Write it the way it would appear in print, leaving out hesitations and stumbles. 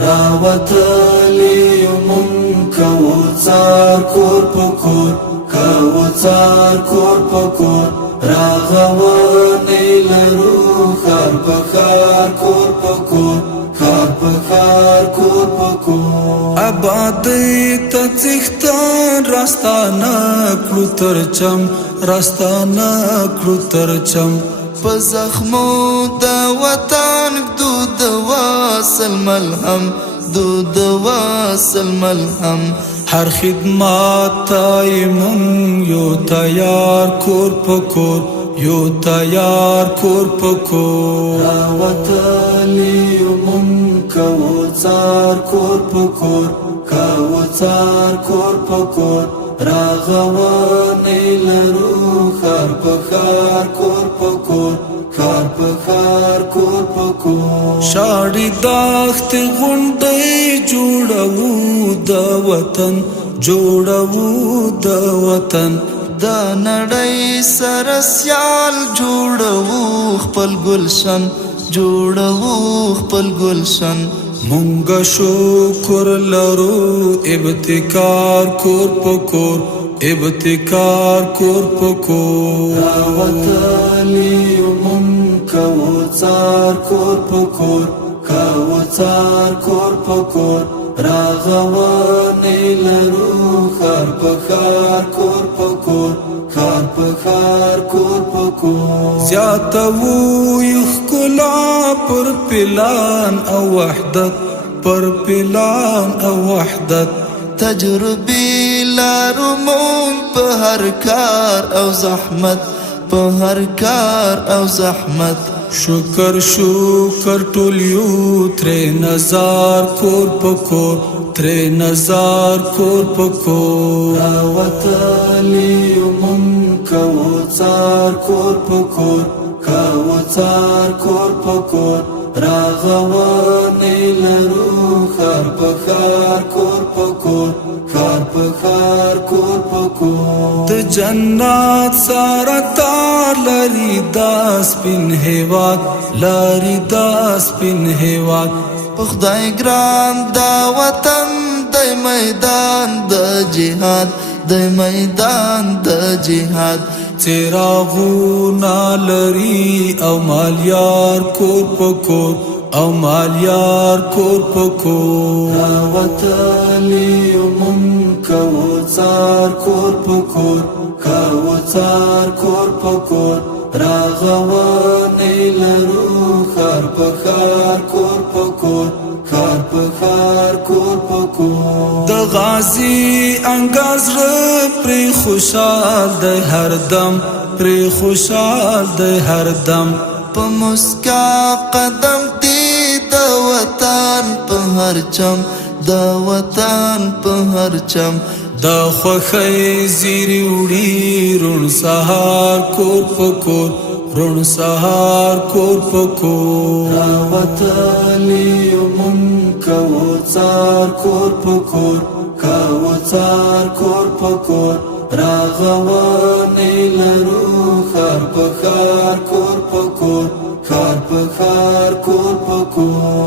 راوتلی منکو څار کور پکور کاو څار کور پکور راغونی لرو خار پخار کور پکور خار پخار کور پکور آبادی تڅختان راستانه کړو ترچم راستانه کړو ترچم په زخمو د وطن دود واصل ملهم دود واصل ملهم هر خدمات تایمون یو تیار کور پکور یو تیار کور پکور راوتلی منکو څار کور پکور کاو څار کور پکور راغونی لرو خار پخار کور پکور خار پخار کور پکور شاړی داخت غونډي جوړو د وطن جوړو د وطن د نړۍ سره سیال جوړو خپل گلشن جوړو خپل گلشن مونږ شکر لرو ابتکار کور پکور ابتکار کور پکور راوتلی منکو څار کور پکور کاو څار کور پکور راغونی لرو خار پخار کور پکور خار پخار کور پکور زیاتو یخکلا پر پلان او وحدت پر پلان او وحدت تجربی لارو مون په هر کار او زحمت په هر کار او زحمت شکر شکر ټولیو تر نظر کور پکور تر نظر کور پکور راوتلی منکو څار کور پکور کاو څار کور پکور راغونی لرو خار پخار کور پکور خار پخار کور پکور د جنات سره تار لري دا سپین هیواد لري دا سپین هیواد په خدای ګران دا وطن د میدان د جهاد د میدان د جهاد څراغونه لري او مالیار کور پکور او مالیار کور پکور راوتلی منکو څار کور پکور کاو څار کور پکور راغونی لرو خار پخار کور پکور خار پخار کور پکور د غازی انګاز پر خوشال د هر دم پر خوشال د هر دم په مسکا قدم دی د وطن په هر چم د وطن په هر چم د خوخی زیری وړي رون سهار کور پکور رون سهار کور پکور راوتلی منکو څار کور پکور کاو څار کور پکور راغونی لرو خار پخار کور پکور خار پخار کور پکور